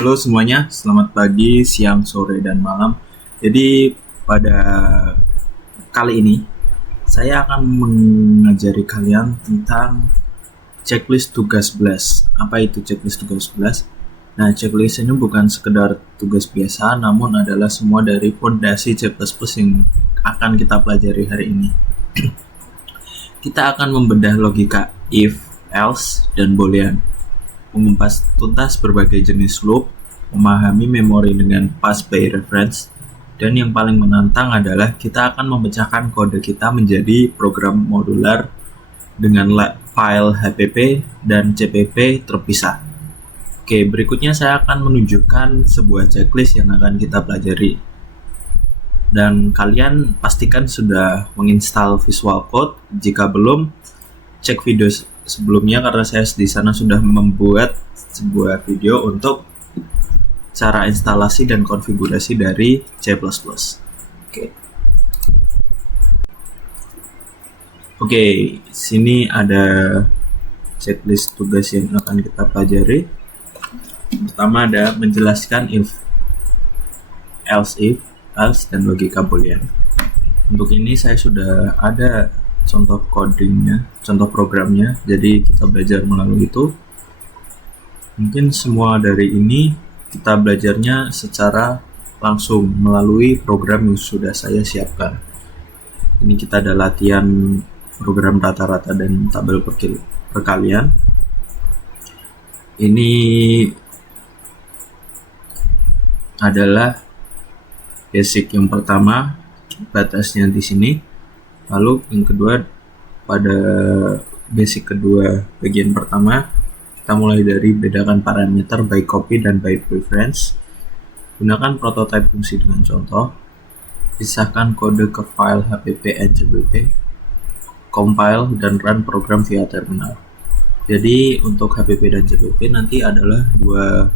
Halo semuanya, selamat pagi, siang, sore, dan malam. Jadi pada kali ini saya akan mengajari kalian tentang checklist tugas BLAS. Apa itu checklist tugas BLAS? Nah, checklist ini bukan sekedar tugas biasa, namun adalah semua dari fondasi C++ yang akan kita pelajari hari ini. Kita akan membedah logika if, else, dan boolean, mengupas tuntas berbagai jenis loop, memahami memori dengan pass by reference, dan yang paling menantang adalah kita akan memecahkan kode kita menjadi program modular dengan file HPP dan CPP terpisah. Oke, berikutnya saya akan menunjukkan sebuah checklist yang akan kita pelajari. Dan kalian pastikan sudah menginstal Visual Code. Jika belum, cek video sebelumnya karena saya di sana sudah membuat sebuah video untuk cara instalasi dan konfigurasi dari C++. Oke, sini ada checklist tugas yang akan kita pelajari. Pertama ada menjelaskan if, else if, else, dan logika boolean. Untuk ini saya sudah ada contoh codingnya, contoh programnya, jadi kita belajar melalui itu. Mungkin semua dari ini kita belajarnya secara langsung melalui program yang sudah saya siapkan. Ini kita ada latihan program rata-rata dan tabel perkalian. Ini adalah basic yang pertama, batasnya di sini. Lalu yang kedua, pada basic kedua bagian pertama, kita mulai dari bedakan parameter by copy dan by preference. Gunakan prototype fungsi dengan contoh. Pisahkan kode ke file HPP and CPP. Compile dan run program via terminal. Jadi untuk HPP dan CPP nanti adalah dua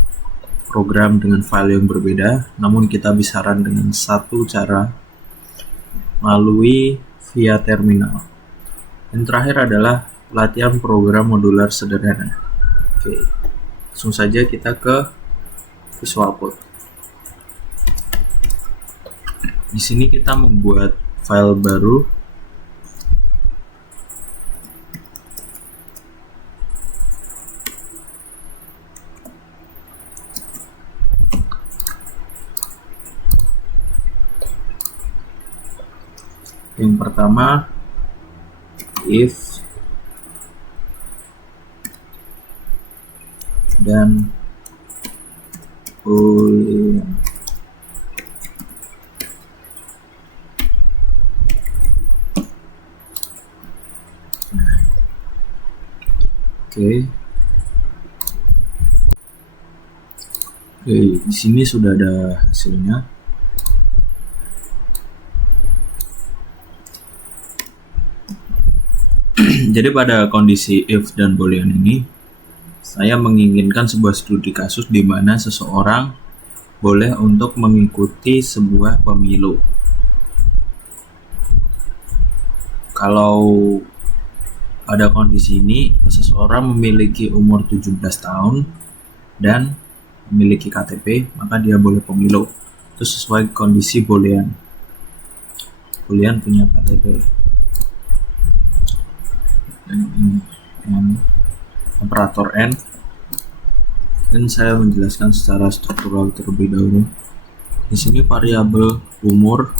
program dengan file yang berbeda, namun kita bisa run dengan satu cara melalui via terminal. Yang terakhir adalah latihan program modular sederhana. Oke, langsung saja kita ke Visual Code. Di sini kita membuat file baru. Yang pertama, if dan boolean. Oke, di sini sudah ada hasilnya. Jadi pada kondisi if dan boolean ini, saya menginginkan sebuah studi kasus di mana seseorang boleh untuk mengikuti sebuah pemilu. Kalau pada kondisi ini, seseorang memiliki umur 17 tahun dan memiliki KTP, maka dia boleh pemilu. Itu sesuai kondisi boolean. Boolean punya KTP. Dan operator N, dan saya menjelaskan secara struktural terlebih dahulu. Di sini variabel umur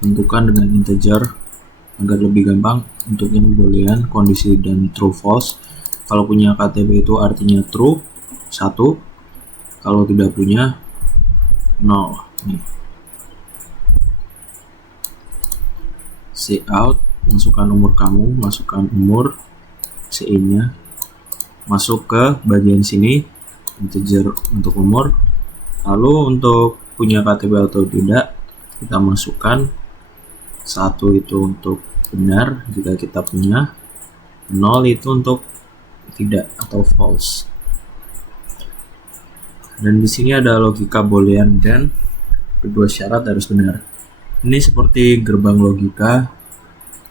ditentukan dengan integer agar lebih gampang. Untuk ini boolean, kondisi dan true false. Kalau punya KTP itu artinya true 1, kalau tidak punya 0. Cout, masukkan umur kamu, masukkan umur, CI-nya, masuk ke bagian sini, integer untuk umur. Lalu untuk punya KTP atau tidak, kita masukkan 1 itu untuk benar jika kita punya, 0 itu untuk tidak atau false. Dan di sini ada logika boolean dan kedua syarat harus benar. Ini seperti gerbang logika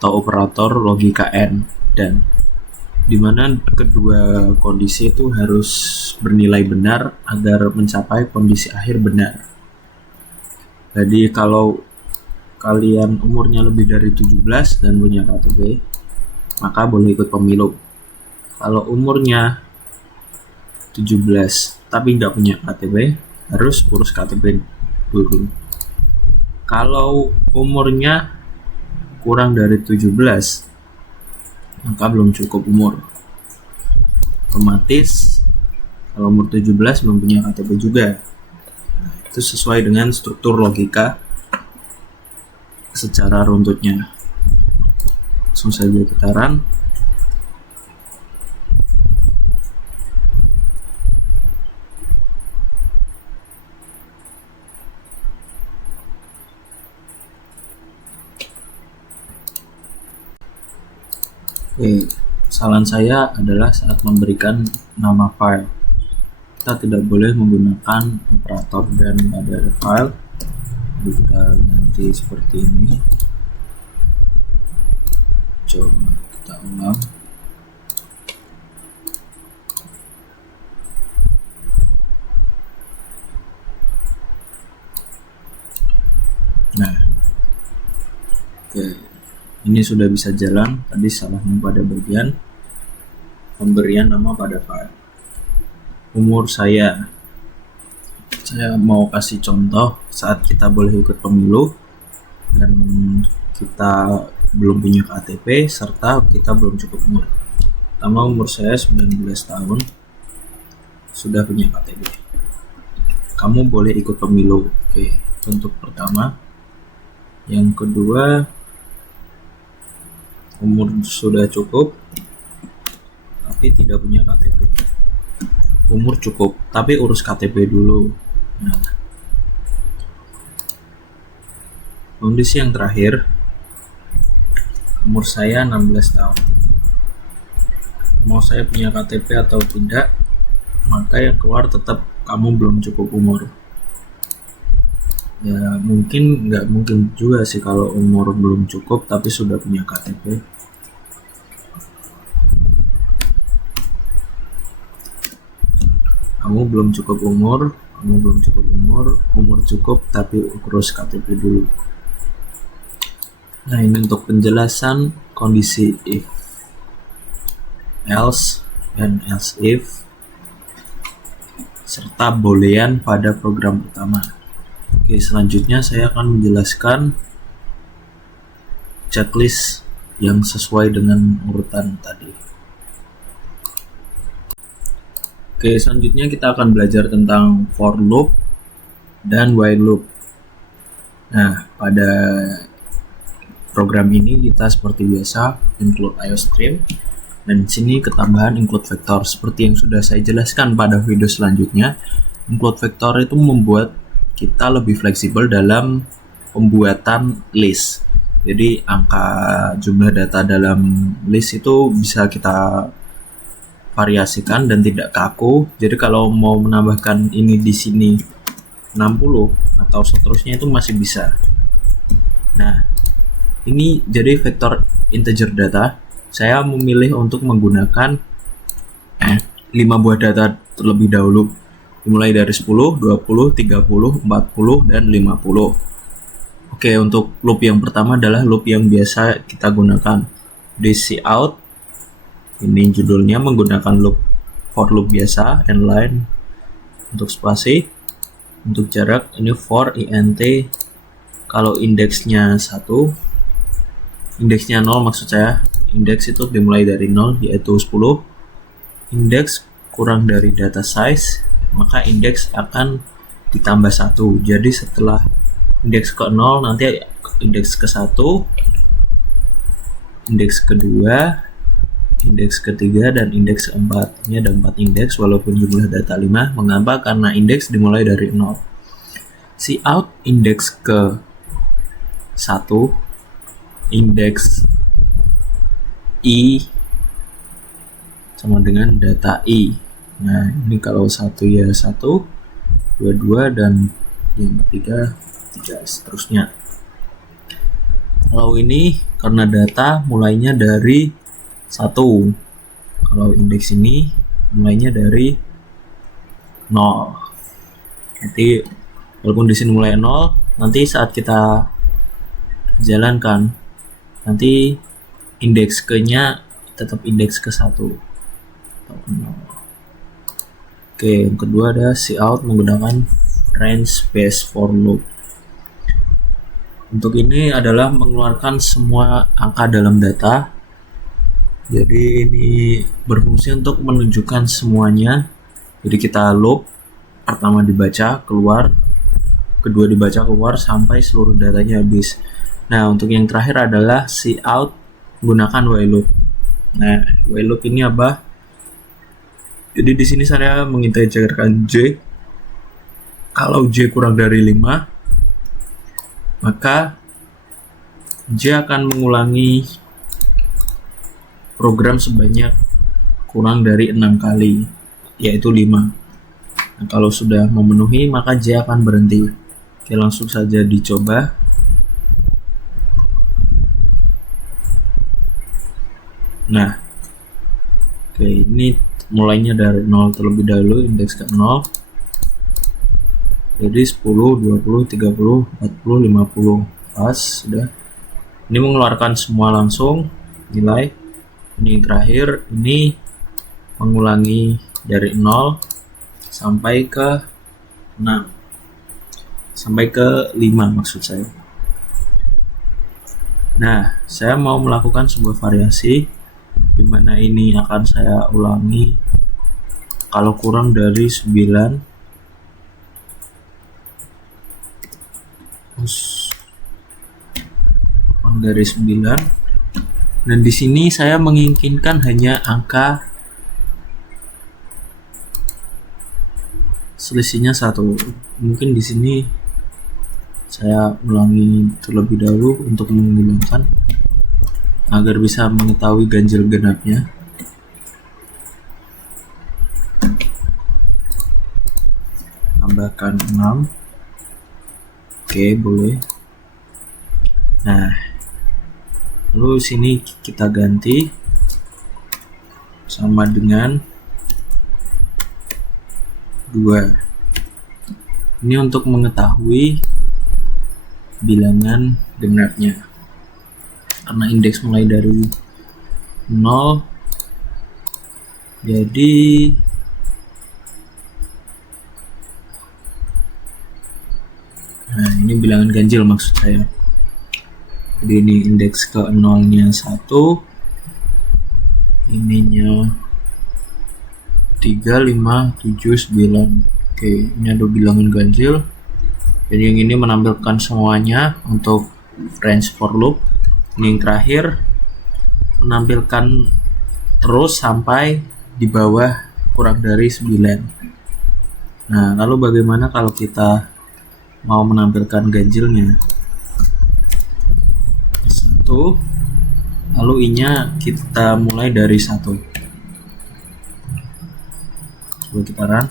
atau operator logika AND dan. di mana kedua kondisi itu harus bernilai benar agar mencapai kondisi akhir benar. Jadi kalau kalian umurnya lebih dari 17 dan punya KTP, maka boleh ikut pemilu. Kalau umurnya 17 tapi nggak punya KTP, harus urus KTP dulu. Kalau umurnya kurang dari 17, maka belum cukup umur. Otomatis kalau umur 17 belum punya KTP juga. Itu sesuai dengan struktur logika secara runtutnya. Langsung saja kita run. Oke, saran saya adalah saat memberikan nama file, kita tidak boleh menggunakan operator dan ada file. Jadi kita ganti seperti ini. Coba kita ulang. Nah, oke. Ini sudah bisa jalan. Tadi salahnya pada bagian pemberian nama pada file. Umur saya mau kasih contoh saat kita boleh ikut pemilu dan kita belum punya KTP serta kita belum cukup umur. Pertama, umur saya 19 tahun, sudah punya KTP. Kamu boleh ikut pemilu. Oke, untuk pertama. Yang kedua, umur sudah cukup tapi tidak punya KTP. Umur cukup tapi urus KTP dulu. Nah, kondisi yang terakhir, umur saya 16 tahun. Mau saya punya KTP atau tidak, maka yang keluar tetap kamu belum cukup umur. Ya mungkin nggak mungkin juga sih kalau umur belum cukup tapi sudah punya KTP. Kamu belum cukup umur, umur cukup tapi urus KTP dulu. Nah, ini untuk penjelasan kondisi if, else, dan else if serta boolean pada program pertama. Oke, selanjutnya saya akan menjelaskan checklist yang sesuai dengan urutan tadi. Oke, selanjutnya kita akan belajar tentang for loop dan while loop. Nah, pada program ini kita seperti biasa include IOStream dan di sini ketambahan include vector. Seperti yang sudah saya jelaskan pada video selanjutnya, include vector itu membuat kita lebih fleksibel dalam pembuatan list. Jadi angka jumlah data dalam list itu bisa kita variasikan dan tidak kaku. Jadi kalau mau menambahkan ini di sini 60 atau seterusnya itu masih bisa. Nah, ini jadi vektor integer data. Saya memilih untuk menggunakan 5 buah data terlebih dahulu, dimulai dari 10, 20, 30, 40, dan 50. Oke, untuk loop yang pertama adalah loop yang biasa kita gunakan di cout. Ini judulnya menggunakan loop for loop biasa, end line untuk spasi. Untuk jarak ini for int. Kalau indeksnya 1, indeksnya 0 maksud saya, indeks itu dimulai dari 0 yaitu 10. Indeks kurang dari data size, maka indeks akan ditambah 1. Jadi setelah indeks ke 0 nanti indeks ke 1, indeks kedua, indeks ketiga, dan indeks keempat. Ini ada 4 indeks walaupun jumlah data 5. Mengapa? Karena indeks dimulai dari 0. Cout indeks ke 1, indeks i sama dengan data i. Nah, ini kalau 1 ya 1, 2, dan yang ketiga 3, seterusnya. Kalau ini karena data mulainya dari 1, Kalau indeks ini mulainya dari 0. Nanti walaupun di sini mulai 0, nanti saat kita jalankan, nanti indeks ke-nya tetap indeks ke 1 atau 0. Oke, yang kedua ada cout menggunakan range based for loop. Untuk ini adalah mengeluarkan semua angka dalam data. Jadi ini berfungsi untuk menunjukkan semuanya. Jadi kita loop, pertama dibaca keluar, kedua dibaca keluar sampai seluruh datanya habis. Nah, untuk yang terakhir adalah cout menggunakan while loop. Nah, while loop ini apa? Jadi di sini saya mengintegrasikan J. Kalau J kurang dari 5, maka J akan mengulangi program sebanyak kurang dari 6 kali, yaitu 5. Nah, kalau sudah memenuhi, maka J akan berhenti. Oke, langsung saja dicoba. Nah, oke, ini mulainya dari 0 terlebih dahulu, indeks ke 0. Jadi 10, 20, 30, 40, 50. Pas, sudah. Ini mengeluarkan semua langsung nilai. Ini terakhir, ini mengulangi dari 0 sampai ke 6. Sampai ke 5 maksud saya. Nah, saya mau melakukan sebuah variasi di mana ini akan saya ulangi kalau kurang dari 9. Kurang dari 9. Dan di sini saya menginginkan hanya angka selisihnya 1. Mungkin di sini saya ulangi terlebih dahulu untuk menghilangkan agar bisa mengetahui ganjil genapnya. Tambahkan 6. Oke, boleh. Nah, lalu sini kita ganti sama dengan 2. Ini untuk mengetahui bilangan genapnya. Karena indeks mulai dari 0, jadi nah ini bilangan ganjil maksud saya. Jadi ini indeks ke 0-nya 1, ininya 3, 5, 7, 9. Oke, ini ada bilangan ganjil. Jadi yang ini menampilkan semuanya untuk range for loop. Ini yang terakhir menampilkan terus sampai di bawah kurang dari 9. Nah, lalu bagaimana kalau kita mau menampilkan ganjilnya? 1, lalu I-nya kita mulai dari 1. Coba kita run.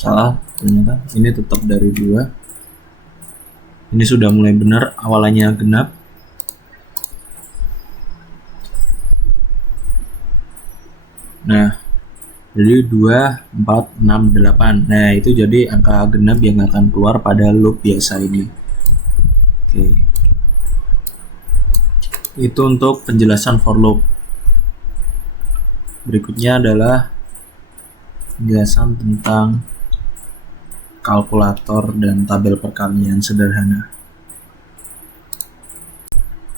Salah ternyata, ini tetap dari 2. Ini sudah mulai benar, awalannya genap. Nah, jadi 2, 4, 6, 8. Nah, itu jadi angka genap yang akan keluar pada loop biasa ini. Oke. Itu untuk penjelasan for loop. Berikutnya adalah penjelasan tentang kalkulator dan tabel perkalian sederhana.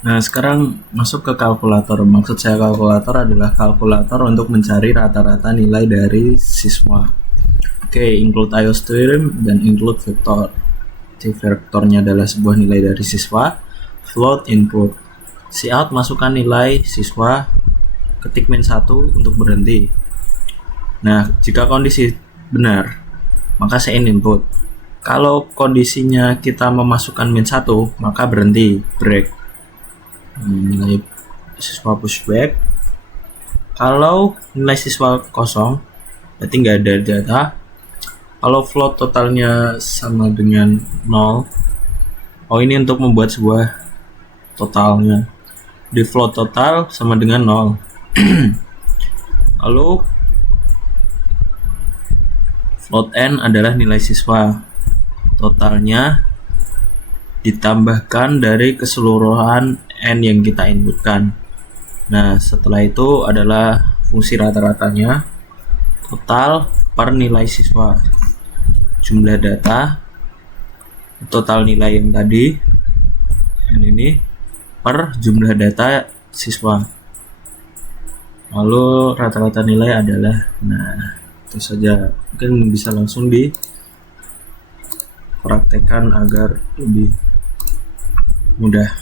Nah, sekarang masuk ke kalkulator. Maksud saya kalkulator adalah kalkulator untuk mencari rata-rata nilai dari siswa. Oke, include iostream dan include vektor. Vektornya adalah sebuah nilai dari siswa. Float input. Cout masukkan nilai siswa, ketik -1 untuk berhenti. Nah, jika kondisi benar, maka sein input. Kalau kondisinya kita memasukkan -1, maka berhenti, break. Nilai siswa pushback. Kalau nilai siswa kosong, berarti nggak ada data, Kalau float totalnya sama dengan 0, oh ini untuk membuat sebuah totalnya. Di float total sama dengan 0. Lalu float n adalah nilai siswa. Totalnya ditambahkan dari keseluruhan n yang kita inputkan. Nah, setelah itu adalah fungsi rata-ratanya, total per nilai siswa, jumlah data, total nilai yang tadi, n ini, per jumlah data siswa. Lalu rata-rata nilai adalah, nah itu saja. Mungkin bisa langsung dipraktekkan agar lebih mudah.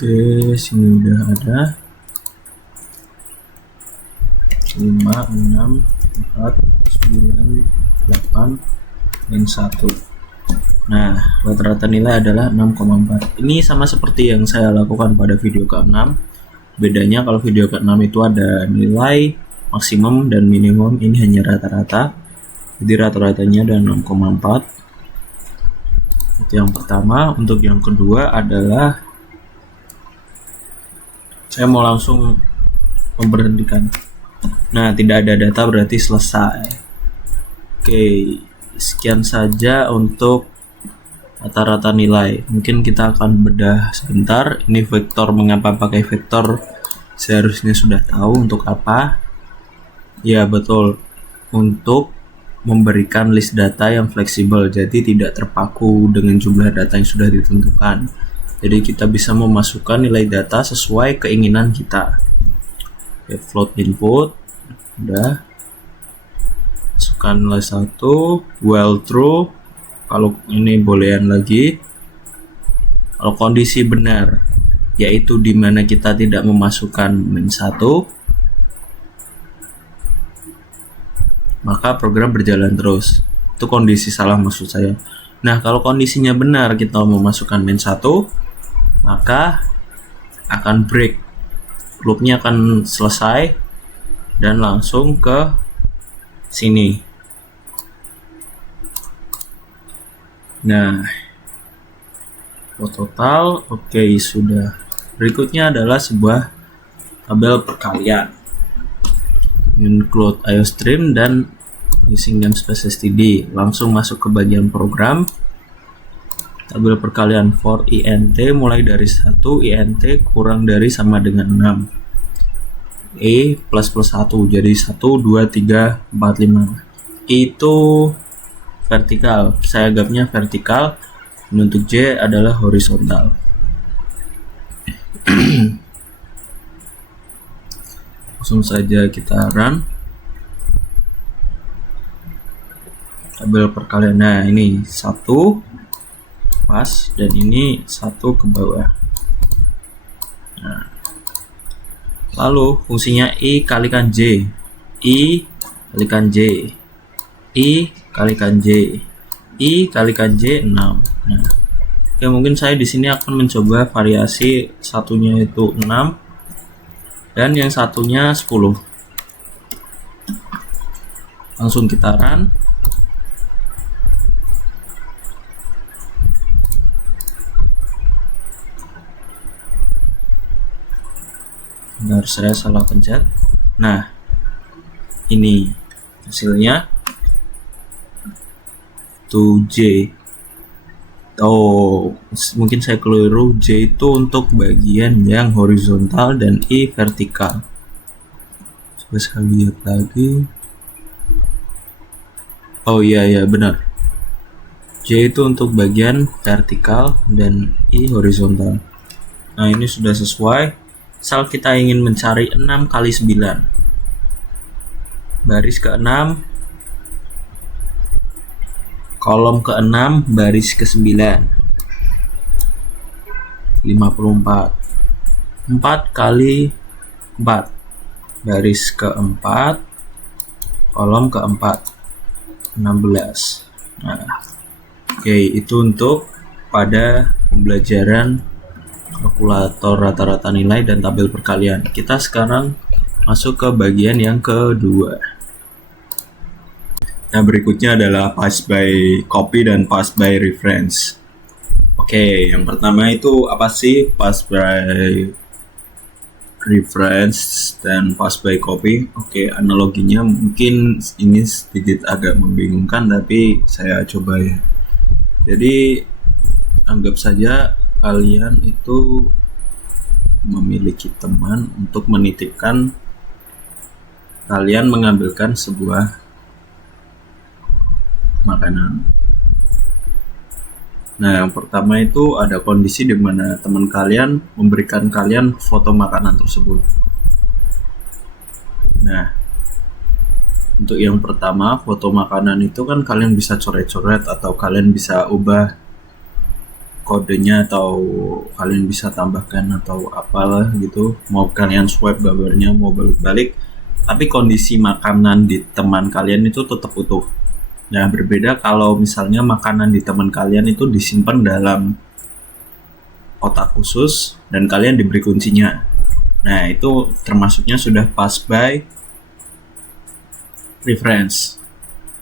Oke, sini udah ada 5, 6, 4, 9, 8, dan 1. Nah, rata-rata nilai adalah 6,4. Ini sama seperti yang saya lakukan pada video ke-6. Bedanya kalau video ke-6 itu ada nilai maksimum dan minimum, ini hanya rata-rata. Jadi rata-ratanya ada 6,4. Itu yang pertama. Untuk yang kedua adalah saya mau langsung memberhentikan. Nah, tidak ada data berarti selesai. Oke, sekian saja untuk rata-rata nilai. Mungkin kita akan bedah sebentar. Ini vektor, mengapa pakai vektor? Seharusnya sudah tahu untuk apa. Ya, betul. Untuk memberikan list data yang fleksibel, jadi tidak terpaku dengan jumlah data yang sudah ditentukan. Jadi kita bisa memasukkan nilai data sesuai keinginan kita. Oke, float input udah, masukkan nilai 1, while true, kalau ini boolean lagi. Kalau kondisi benar, yaitu dimana kita tidak memasukkan -1, maka program berjalan terus. Itu kondisi salah maksud saya. Nah, kalau kondisinya benar, kita memasukkan -1, maka akan break, loopnya akan selesai dan langsung ke sini. Nah, total oke, sudah. Berikutnya adalah sebuah tabel perkalian, include IOStream dan using namespace std. Langsung masuk ke bagian program. Tabel perkalian for int mulai dari 1, int kurang dari sama dengan 6. Plus 1 jadi 1, 2, 3, 4, 5. Itu vertikal, saya anggapnya vertikal. Untuk J adalah horizontal. Langsung saja kita run tabel perkalian. Nah, ini 1 pas dan ini 1 ke bawah. Nah, lalu fungsinya I kalikan J, I kalikan J, I kalikan J, I kalikan J 6. Nah, oke, mungkin saya di sini akan mencoba variasi satunya itu 6 dan yang satunya 10. Langsung kita run. Bentar, saya salah pencet. Nah, ini hasilnya 2J. Oh, mungkin saya keliru. J itu untuk bagian yang horizontal dan I vertikal. Coba saya lihat lagi. Oh iya benar. J itu untuk bagian vertikal dan I horizontal. Nah, ini sudah sesuai. Misal kita ingin mencari 6 kali 9, baris ke-6, kolom ke-6, baris ke-9, 54. 4 kali 4, baris ke-4, kolom ke-4, 16. Nah, oke, itu untuk pada pembelajaran kalkulator rata-rata nilai dan tabel perkalian. Kita sekarang masuk ke bagian yang kedua. Nah, berikutnya adalah pass by copy dan pass by reference. Oke, yang pertama itu apa sih pass by reference dan pass by copy? Oke, analoginya mungkin ini sedikit agak membingungkan, tapi saya coba ya. Jadi anggap saja kalian itu memiliki teman untuk menitipkan, kalian mengambilkan sebuah makanan. Nah, yang pertama itu ada kondisi di mana teman kalian memberikan kalian foto makanan tersebut. Nah, untuk yang pertama, foto makanan itu kan kalian bisa coret-coret atau kalian bisa ubah kodenya atau kalian bisa tambahkan atau apalah gitu. Mau kalian swipe gambarnya, mau balik-balik, tapi kondisi makanan di teman kalian itu tetap utuh. Nah, berbeda kalau misalnya makanan di teman kalian itu disimpan dalam kotak khusus dan kalian diberi kuncinya. Nah, itu termasuknya sudah pass by reference.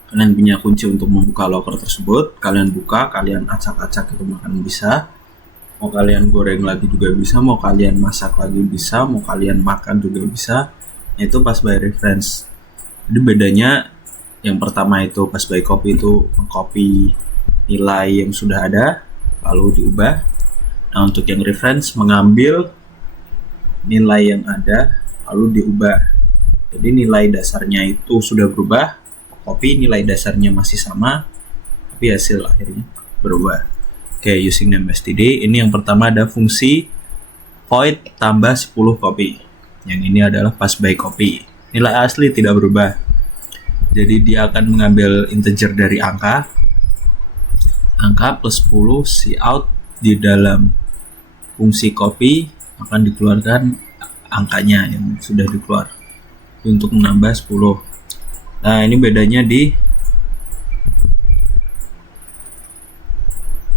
Kalian punya kunci untuk membuka loker tersebut, kalian buka, kalian acak-acak itu makanan bisa. Mau kalian goreng lagi juga bisa, mau kalian masak lagi bisa, mau kalian makan juga bisa. Itu pass by reference. Jadi bedanya yang pertama itu pass by copy itu mengcopy nilai yang sudah ada lalu diubah. Nah, untuk yang reference mengambil nilai yang ada lalu diubah. Jadi nilai dasarnya itu sudah berubah, copy nilai dasarnya masih sama, tapi hasil akhirnya berubah. Oke, using name std, ini yang pertama ada fungsi void tambah 10 copy. Yang ini adalah pass by copy. Nilai asli tidak berubah. Jadi dia akan mengambil integer dari angka plus 10, cout di dalam fungsi copy akan dikeluarkan angkanya yang sudah dikeluar untuk menambah 10. Nah, ini bedanya di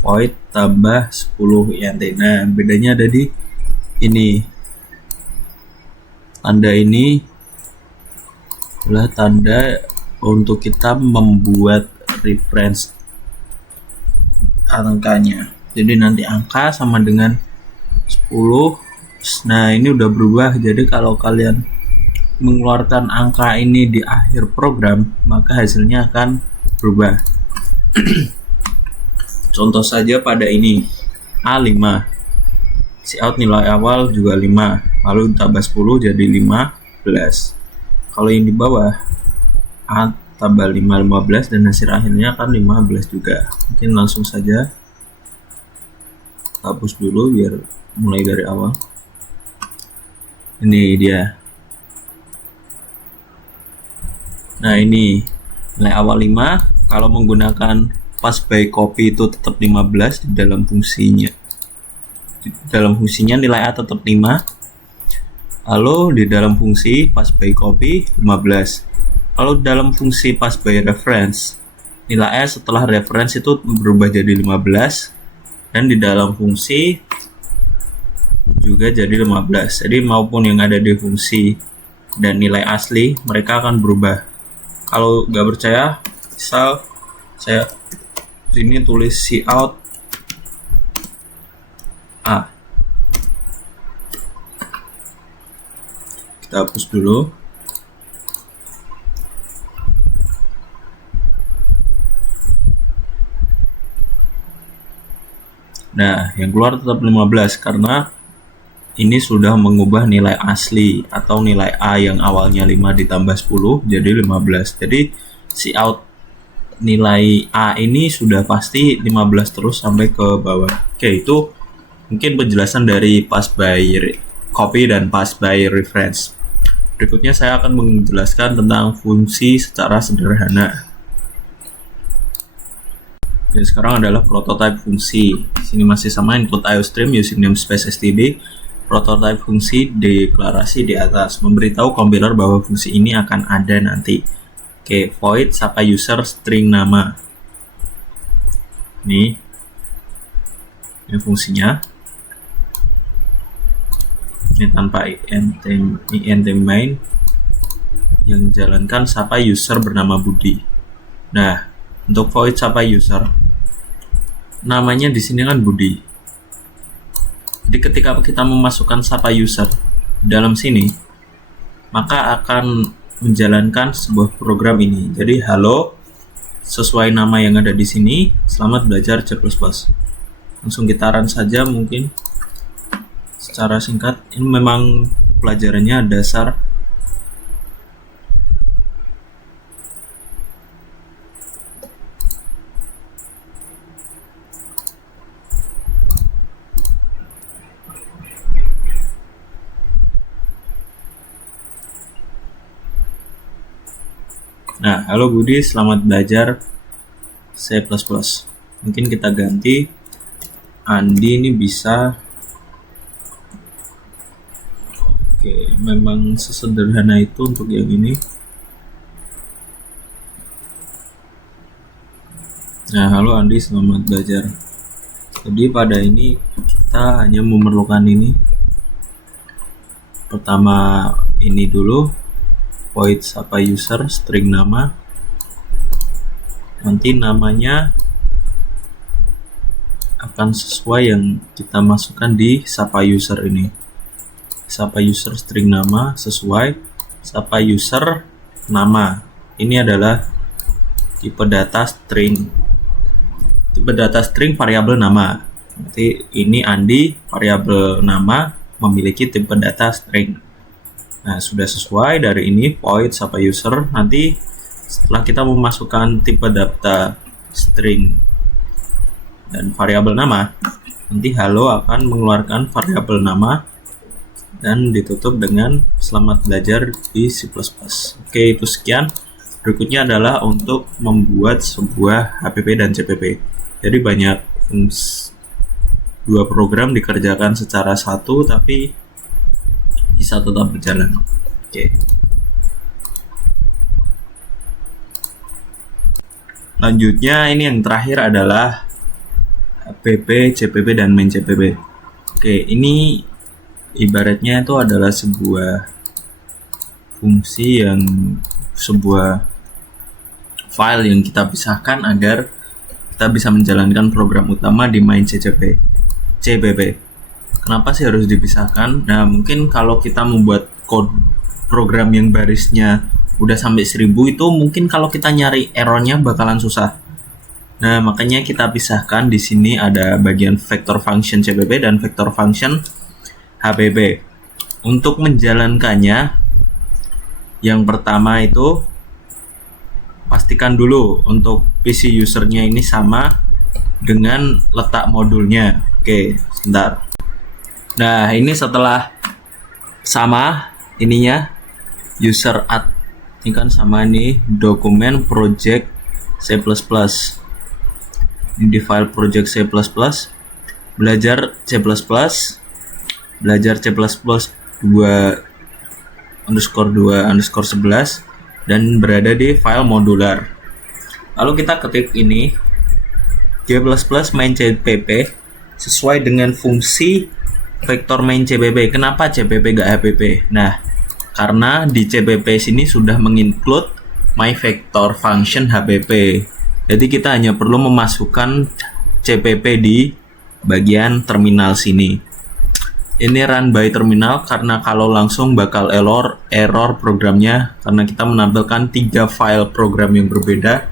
void tambah 10 int. Nah, bedanya ada di ini. Tanda ini adalah tanda untuk kita membuat reference angkanya. Jadi nanti angka sama dengan 10. Nah, ini udah berubah. Jadi kalau kalian mengeluarkan angka ini di akhir program, maka hasilnya akan berubah. Contoh saja pada ini A5. Cout nilai awal juga 5, lalu tambah 10 jadi 15. Kalau yang di bawah A tambah 5, 15 dan hasil akhirnya kan 15 juga. Mungkin langsung saja hapus dulu biar mulai dari awal. Ini dia. Nah, ini nilai awal 5. Kalau menggunakan pass by copy itu tetap 15 di dalam fungsinya. Di dalam fungsinya nilai A tetap 5. Lalu di dalam fungsi pass by copy 15. Kalau dalam fungsi pass by reference, nilai A setelah reference itu berubah jadi 15, dan di dalam fungsi juga jadi 15. Jadi maupun yang ada di fungsi dan nilai asli, mereka akan berubah. Kalau nggak percaya, misal saya sini tulis cout A. Kita hapus dulu. Nah, yang keluar tetap 15 karena ini sudah mengubah nilai asli atau nilai A yang awalnya 5 ditambah 10 jadi 15. Jadi cout nilai A ini sudah pasti 15 terus sampai ke bawah. Oke, itu mungkin penjelasan dari pass by copy dan pass by reference. Berikutnya saya akan menjelaskan tentang fungsi secara sederhana. Dan sekarang adalah prototype fungsi. Sini masih sama input IOStream using namespace std. Prototype fungsi deklarasi di atas memberitahu compiler bahwa fungsi ini akan ada nanti. Oke, void sapa user string nama. Ini fungsinya. ini tanpa int main yang jalankan sapa user bernama Budi. Nah, untuk void sapa user namanya di sini kan Budi. Jadi ketika kita memasukkan sapa user dalam sini, maka akan menjalankan sebuah program ini. Jadi halo sesuai nama yang ada di sini, selamat belajar C++. Langsung kita run saja mungkin secara singkat. Ini memang pelajarannya dasar. Nah, halo Budi, selamat belajar C++. Mungkin kita ganti Andi ini bisa. Oke, memang sesederhana itu untuk yang ini. Nah, halo Andi, selamat belajar. Jadi pada ini kita hanya memerlukan ini. Pertama ini dulu, void sapa user string nama. Nanti namanya akan sesuai yang kita masukkan di sapa user ini. Sapa user string nama sesuai sapa user nama. Ini adalah tipe data string. Tipe data string variabel nama. Nanti ini Andi variabel nama memiliki tipe data string. Nah, sudah sesuai dari ini void sapa user. Nanti setelah kita memasukkan tipe data string dan variabel nama, nanti halo akan mengeluarkan variabel nama dan ditutup dengan selamat belajar di C++. Oke, itu sekian. Berikutnya adalah untuk membuat sebuah HPP dan CPP. Jadi banyak dua program dikerjakan secara satu tapi bisa tetap berjalan. Oke. Lanjutnya ini yang terakhir adalah HPP, CPP, dan main CPP. Oke, ini ibaratnya itu adalah sebuah fungsi yang sebuah file yang kita pisahkan agar kita bisa menjalankan program utama di main CPP. Kenapa sih harus dipisahkan? Nah, mungkin kalau kita membuat code program yang barisnya udah sampai 1000 itu mungkin kalau kita nyari errornya bakalan susah. Nah, makanya kita pisahkan. Di sini ada bagian vector function CPP dan vector function HPP. Untuk menjalankannya, yang pertama itu pastikan dulu untuk PC usernya ini sama dengan letak modulnya. Oke, sebentar. Nah, ini setelah sama ininya user add, ini kan sama nih dokumen project C++. Di file project C++, belajar C++, belajar C++ 2_2_11 dan berada di file modular. Lalu kita ketik ini C++ main CPP sesuai dengan fungsi vektor main CPP. Kenapa CPP gak HPP? Nah, karena di CPP sini sudah menginclude my vector function HPP. Jadi kita hanya perlu memasukkan CPP di bagian terminal sini. Ini run by terminal karena kalau langsung bakal error programnya karena kita menampilkan 3 file program yang berbeda.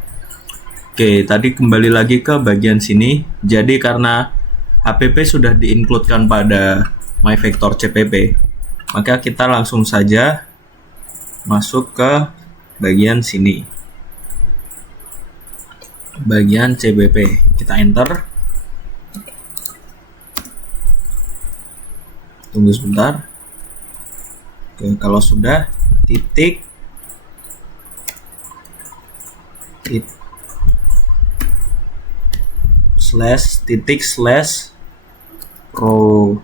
Oke, tadi kembali lagi ke bagian sini. Jadi karena HPP sudah diincludekan pada my vector CPP, maka kita langsung saja masuk ke bagian sini. Bagian CPP, kita enter. Tunggu sebentar. Oke, kalau sudah titik slash program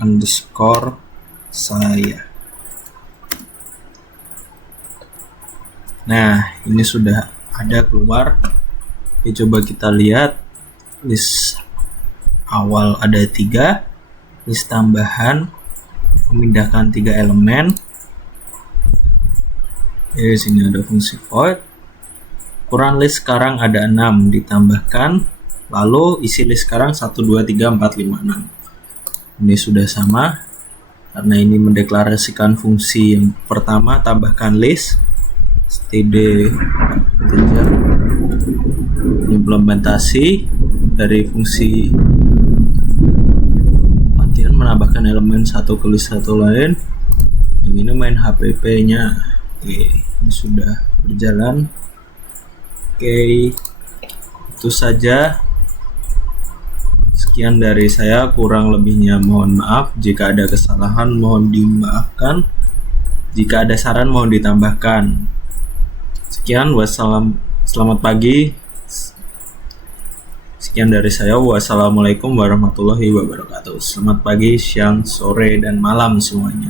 underscore saya. Nah, ini sudah ada keluar. Oke, coba kita lihat list awal ada 3, list tambahan memindahkan 3 elemen. Di sini ada fungsi void. Ukuran list sekarang ada 6 ditambahkan, lalu isi list sekarang 1, 2, 3, 4, 5, 6. Ini sudah sama karena ini mendeklarasikan fungsi yang pertama, tambahkan list std integer. Implementasi dari fungsi latihan menambahkan elemen satu ke list satu lain. Yang ini main hpp nya. Oke, ini sudah berjalan. Oke, itu saja. Sekian dari saya, kurang lebihnya mohon maaf. Jika ada kesalahan mohon dimaafkan. Jika ada saran mohon ditambahkan. Sekian, selamat pagi. Sekian dari saya, wassalamualaikum warahmatullahi wabarakatuh. Selamat pagi, siang, sore, dan malam semuanya.